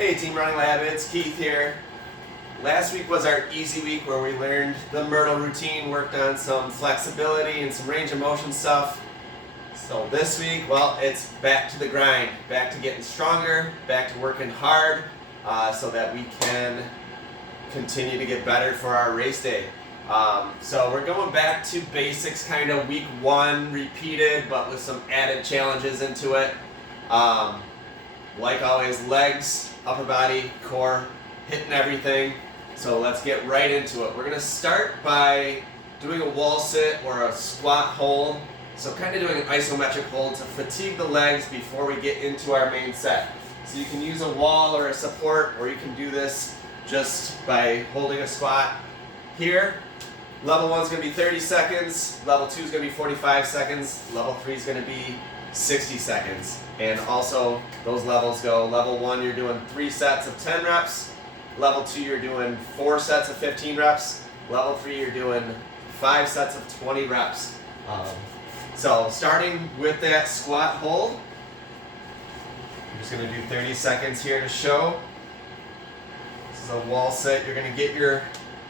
Hey Team Running Lab, it's Keith here. Last week was our easy week where we learned the Myrtle routine, worked on some flexibility and some range of motion stuff. So this week, well, it's back to the grind, back to getting stronger, back to working hard so that we can continue to get better for our race day. So we're going back to basics, kind of week one repeated, but with some added challenges into it. Like always, legs, upper body, core, hitting everything. So let's get right into it. We're going to start by doing a wall sit or a squat hold. So kind of doing an isometric hold to fatigue the legs before we get into our main set. So you can use a wall or a support, or you can do this just by holding a squat here. Level 1 is going to be 30 seconds, level 2 is going to be 45 seconds, level 3 is going to be 60 seconds. And also those levels go, level 1 you're doing 3 sets of 10 reps, level 2 you're doing 4 sets of 15 reps, level 3 you're doing 5 sets of 20 reps. So starting with that squat hold, I'm just going to do 30 seconds here to show. This is a wall sit. You're going to get your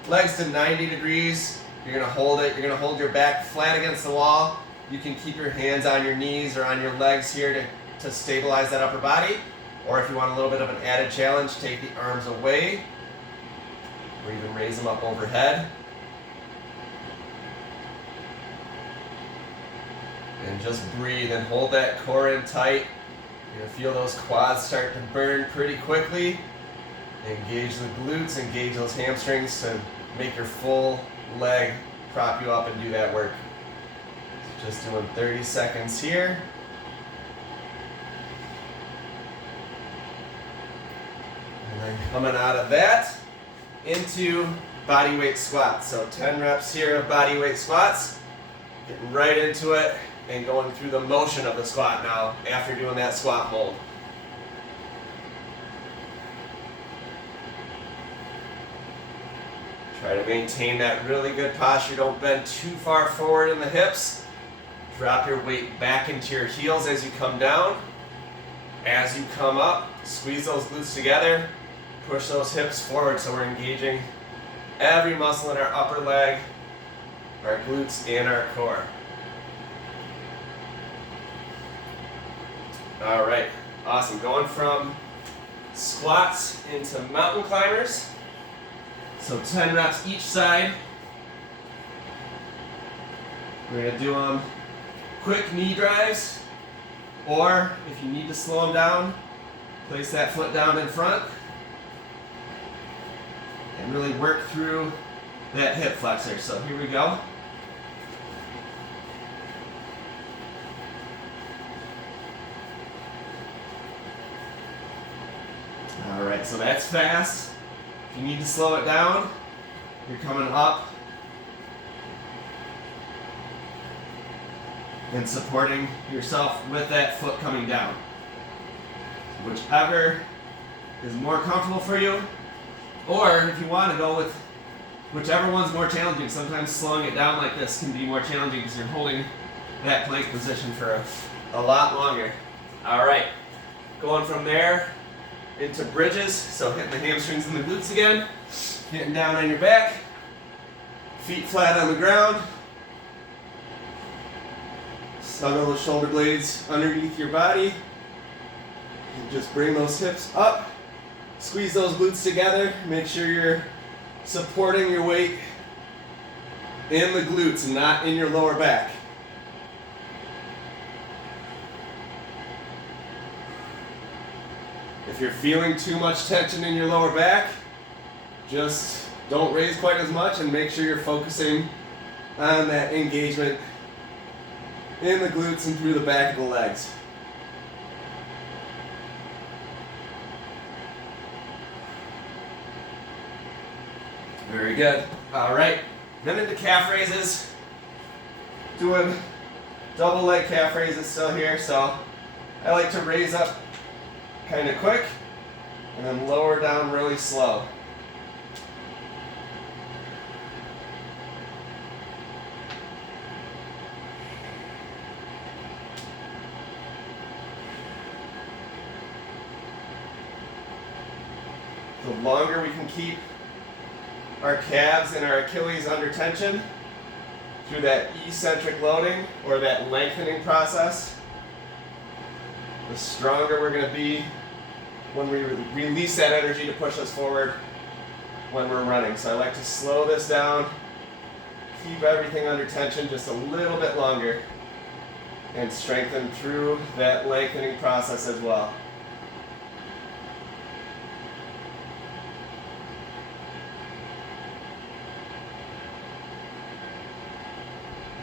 legs to 90 degrees. You're going to hold it. You're going to hold your back flat against the wall. You can keep your hands on your knees or on your legs here to stabilize that upper body. Or if you want a little bit of an added challenge, take the arms away or even raise them up overhead. And just breathe and hold that core in tight. You're going to feel those quads start to burn pretty quickly. Engage the glutes, engage those hamstrings to make your full leg prop you up and do that work. So just doing 30 seconds here. And then coming out of that into body weight squats. So 10 reps here of body weight squats. Getting right into it and going through the motion of the squat now after doing that squat hold. Try to maintain that really good posture. Don't bend too far forward in the hips. Drop your weight back into your heels as you come down. As you come up, squeeze those glutes together. Push those hips forward so we're engaging every muscle in our upper leg, our glutes, and our core. All right, awesome. Going from squats into mountain climbers. So 10 reps each side. We're going to do them quick knee drives, or if you need to slow them down, place that foot down in front and really work through that hip flexor. So here we go. All right, so that's fast. If you need to slow it down, you're coming up and supporting yourself with that foot coming down. Whichever is more comfortable for you, or if you want to go with whichever one's more challenging. Sometimes slowing it down like this can be more challenging because you're holding that plank position for a lot longer. All right, going from there into bridges, so hitting the hamstrings and the glutes again, getting down on your back, feet flat on the ground, snuggle those shoulder blades underneath your body, and just bring those hips up, squeeze those glutes together, make sure you're supporting your weight in the glutes and not in your lower back. If you're feeling too much tension in your lower back, just don't raise quite as much and make sure you're focusing on that engagement in the glutes and through the back of the legs. Very good. All right, then into calf raises. Doing double leg calf raises still here, so I like to raise up kind of quick, and then lower down really slow. The longer we can keep our calves and our Achilles under tension through that eccentric loading or that lengthening process, the stronger we're going to be when we release that energy to push us forward when we're running. So I like to slow this down, keep everything under tension just a little bit longer, and strengthen through that lengthening process as well.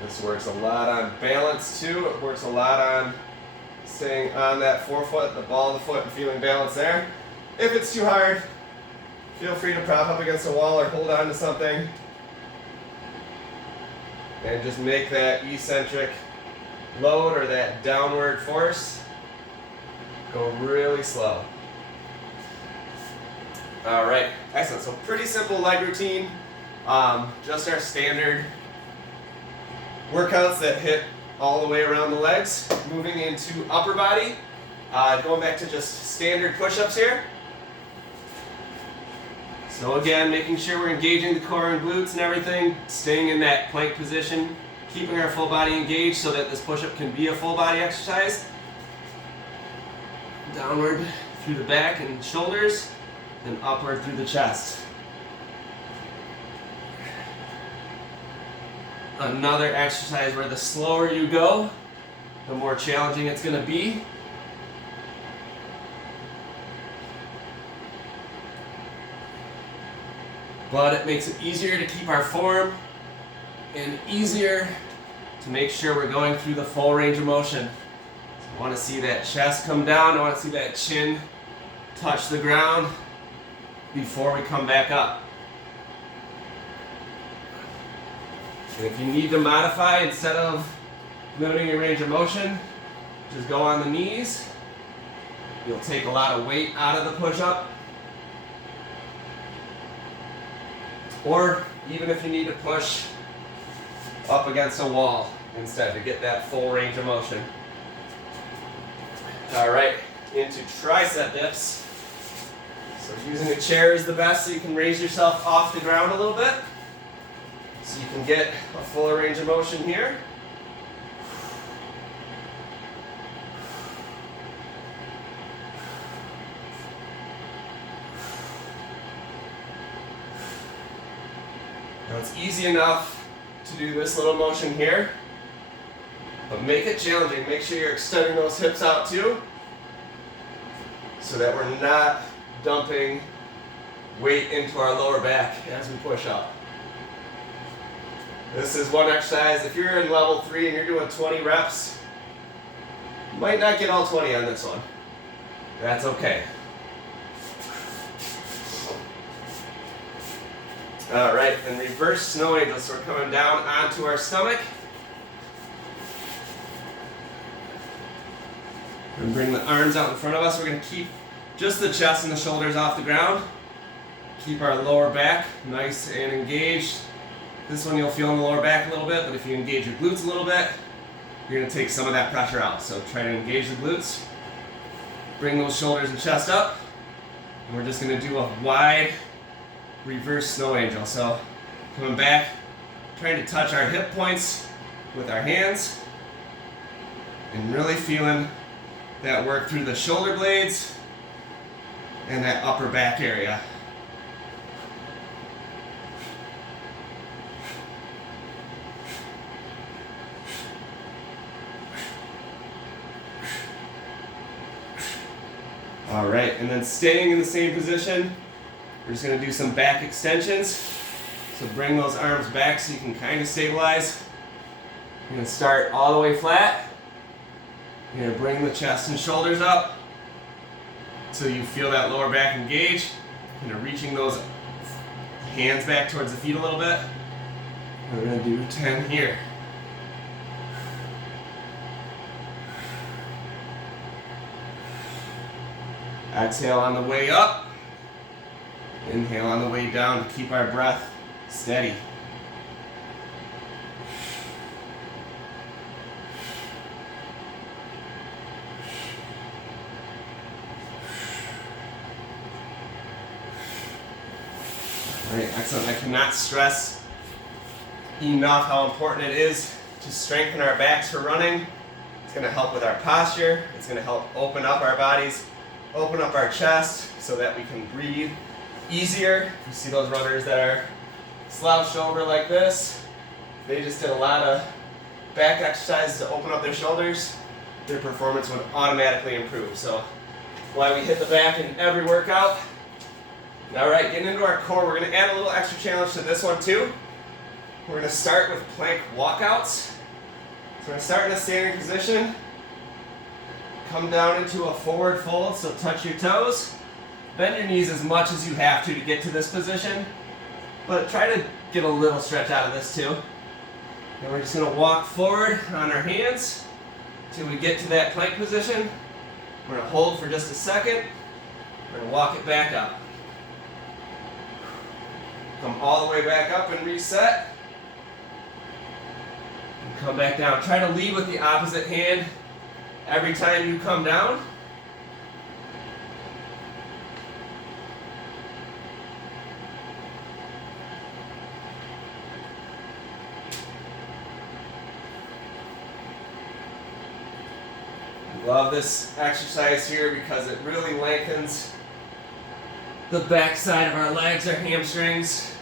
This works a lot on balance too. It works a lot on staying on that forefoot, the ball of the foot, and feeling balance there. If it's too hard, feel free to prop up against a wall or hold on to something. And just make that eccentric load or that downward force go really slow. All right, excellent. So pretty simple leg routine. Just our standard workouts that hit all the way around the legs. Moving into upper body. Going back to just standard push-ups here. So again, making sure we're engaging the core and glutes and everything, staying in that plank position, keeping our full body engaged so that this push-up can be a full body exercise. Downward through the back and shoulders, and upward through the chest. Another exercise where the slower you go, the more challenging it's going to be. But it makes it easier to keep our form and easier to make sure we're going through the full range of motion. So I want to see that chest come down. I want to see that chin touch the ground before we come back up. And if you need to modify, instead of limiting your range of motion, just go on the knees. You'll take a lot of weight out of the push-up. Or even if you need to push up against a wall instead to get that full range of motion. All right, into tricep dips. So using a chair is the best so you can raise yourself off the ground a little bit. So you can get a fuller range of motion here. Now it's easy enough to do this little motion here, but make it challenging. Make sure you're extending those hips out too, so that we're not dumping weight into our lower back as we push up. This is one exercise. If you're in level 3 and you're doing 20 reps, you might not get all 20 on this one. That's okay. All right, and reverse snow angel. So we're coming down onto our stomach. And bring the arms out in front of us. We're going to keep just the chest and the shoulders off the ground. Keep our lower back nice and engaged. This one you'll feel in the lower back a little bit, but if you engage your glutes a little bit, you're going to take some of that pressure out. So try to engage the glutes. Bring those shoulders and chest up. And we're just going to do a wide reverse snow angel. So coming back, trying to touch our hip points with our hands and really feeling that work through the shoulder blades and that upper back area. All right, and then staying in the same position, we're just going to do some back extensions. So bring those arms back so you can kind of stabilize. You're going to start all the way flat. You're going to bring the chest and shoulders up until you feel that lower back engage. Kind of reaching those hands back towards the feet a little bit. We're going to do 10 here. Exhale on the way up. Inhale on the way down to keep our breath steady. All right, excellent. I cannot stress enough how important it is to strengthen our backs for running. It's going to help with our posture. It's going to help open up our bodies, open up our chest so that we can breathe easier. You see those runners that are slouched over like this? They just did a lot of back exercises to open up their shoulders. Their performance would automatically improve. So why we hit the back in every workout. All right, getting into our core, we're going to add a little extra challenge to this one too. We're going to start with plank walkouts. So we're going to start in a standing position. Come down into a forward fold, so touch your toes. Bend your knees as much as you have to get to this position. But try to get a little stretch out of this too. And we're just going to walk forward on our hands until we get to that plank position. We're going to hold for just a second. We're going to walk it back up. Come all the way back up and reset. And come back down. Try to lead with the opposite hand every time you come down. Love this exercise here because it really lengthens the back side of our legs, our hamstrings,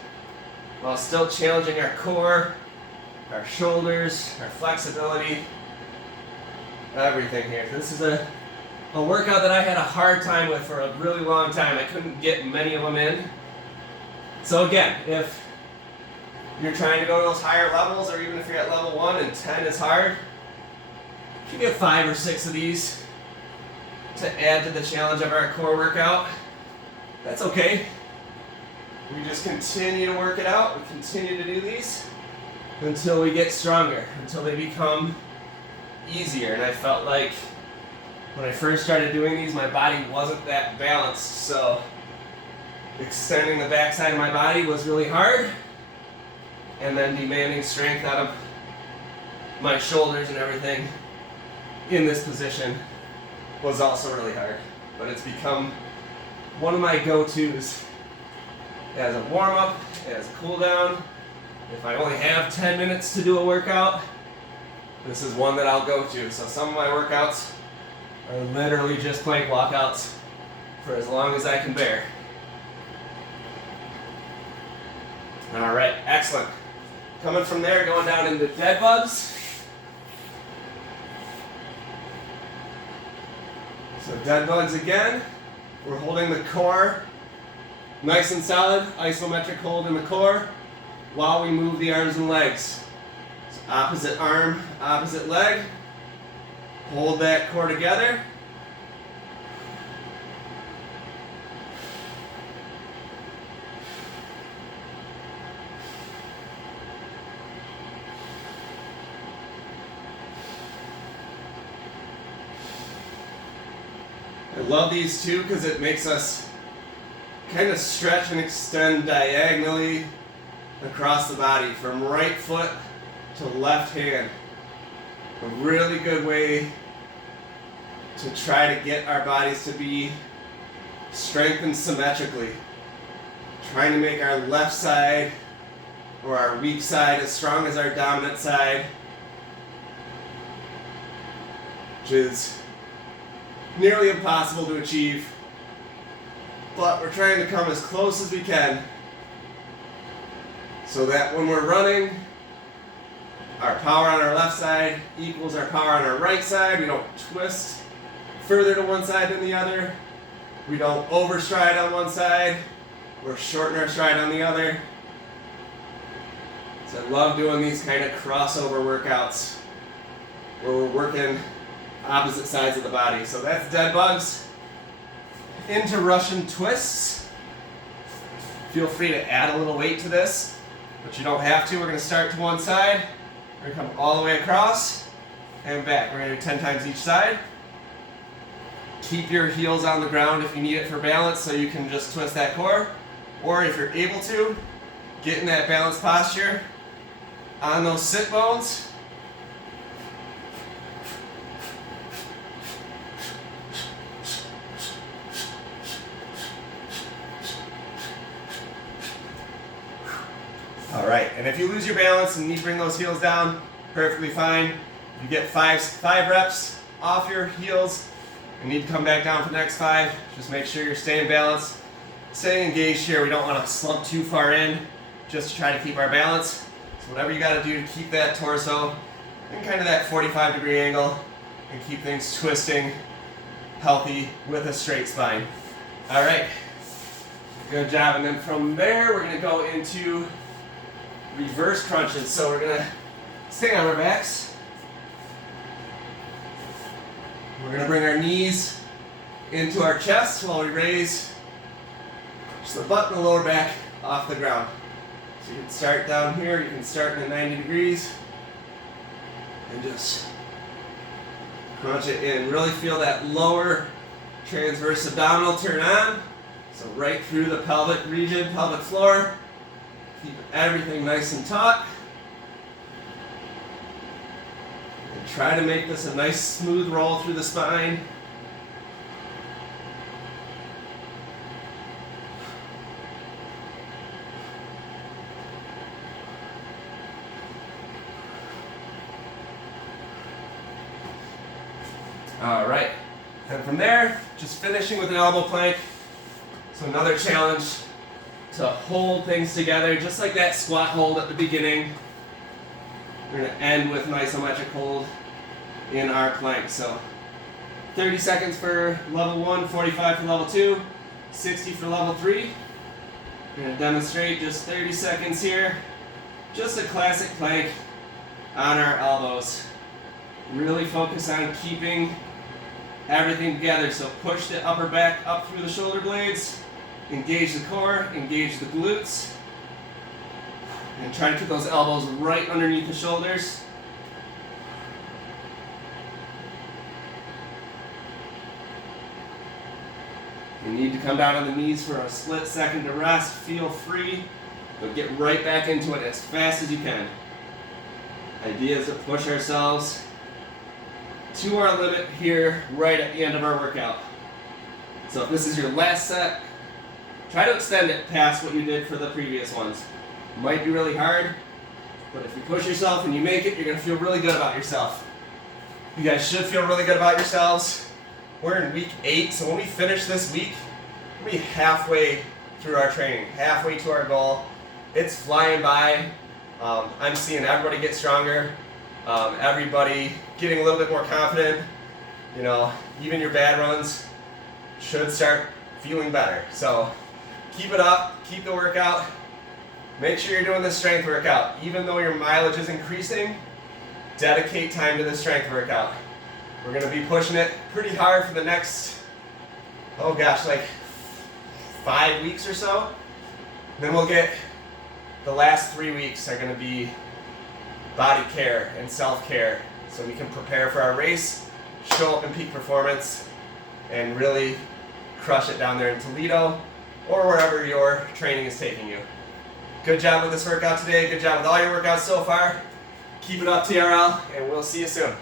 while still challenging our core, our shoulders, our flexibility, everything here. This is a workout that I had a hard time with for a really long time. I couldn't get many of them in. So again, if you're trying to go to those higher levels, or even if you're at level 1 and 10 is hard, you can get 5 or 6 of these to add to the challenge of our core workout. That's okay. We just continue to work it out. We continue to do these until we get stronger, until they become easier. And I felt like when I first started doing these, my body wasn't that balanced. So extending the backside of my body was really hard. And then demanding strength out of my shoulders and everything in this position was also really hard. But it's become one of my go-tos as a warm-up, as a cool-down. If I only have 10 minutes to do a workout, this is one that I'll go to. So some of my workouts are literally just plank walkouts for as long as I can bear. All right, excellent. Coming from there, going down into dead bugs. So dead bugs again. We're holding the core nice and solid, isometric hold in the core while we move the arms and legs. So opposite arm, opposite leg. Hold that core together. I love these too because it makes us kind of stretch and extend diagonally across the body from right foot to left hand. A really good way to try to get our bodies to be strengthened symmetrically. Trying to make our left side or our weak side as strong as our dominant side, which is nearly impossible to achieve, but we're trying to come as close as we can so that when we're running, our power on our left side equals our power on our right side. We don't twist further to one side than the other. We don't overstride on one side or shorten our stride on the other. So I love doing these kind of crossover workouts where we're working opposite sides of the body. So that's dead bugs. Into Russian twists. Feel free to add a little weight to this, but you don't have to. We're going to start to one side. We're going to come all the way across and back. We're going to do 10 times each side. Keep your heels on the ground if you need it for balance so you can just twist that core. Or if you're able to, get in that balanced posture on those sit bones. and if you lose your balance and need to bring those heels down, perfectly fine. You get five reps off your heels and need to come back down for the next 5. Just make sure you're staying balanced, staying engaged here. We don't want to slump too far in just to try to keep our balance. So whatever you got to do to keep that torso in kind of that 45-degree angle and keep things twisting healthy with a straight spine. All right, good job. And then from there, we're going to go into reverse crunches. So we're going to stay on our backs. We're going to bring our knees into our chest while we raise just the butt and the lower back off the ground. So you can start down here, you can start in 90 degrees and just crunch it in. Really feel that lower transverse abdominal turn on. So right through the pelvic region, pelvic floor. Keep everything nice and taut. And try to make this a nice smooth roll through the spine. All right, and from there, just finishing with an elbow plank. So another challenge to hold things together, just like that squat hold at the beginning. We're gonna end with an isometric hold in our plank. So 30 seconds for level 1, 45 for level 2, 60 for level 3. We're gonna demonstrate just 30 seconds here. Just a classic plank on our elbows. Really focus on keeping everything together. So push the upper back up through the shoulder blades, engage the core, engage the glutes, and try to keep those elbows right underneath the shoulders. You need to come down on the knees for a split second to rest. Feel free, but get right back into it as fast as you can. Idea is to push ourselves to our limit here right at the end of our workout. So if this is your last set, try to extend it past what you did for the previous ones. It might be really hard, but if you push yourself and you make it, you're going to feel really good about yourself. You guys should feel really good about yourselves. We're in week 8, so when we finish this week, we'll be halfway through our training, halfway to our goal. It's flying by. I'm seeing everybody get stronger. Everybody getting a little bit more confident. You know, even your bad runs should start feeling better. So keep it up, keep the workout. Make sure you're doing this strength workout. Even though your mileage is increasing, dedicate time to the strength workout. We're gonna be pushing it pretty hard for the next, like 5 weeks or so. Then we'll get, the last 3 weeks are gonna be body care and self-care, so we can prepare for our race, show up in peak performance, and really crush it down there in Toledo or wherever your training is taking you. Good job with this workout today. Good job with all your workouts so far. Keep it up, TRL, and we'll see you soon.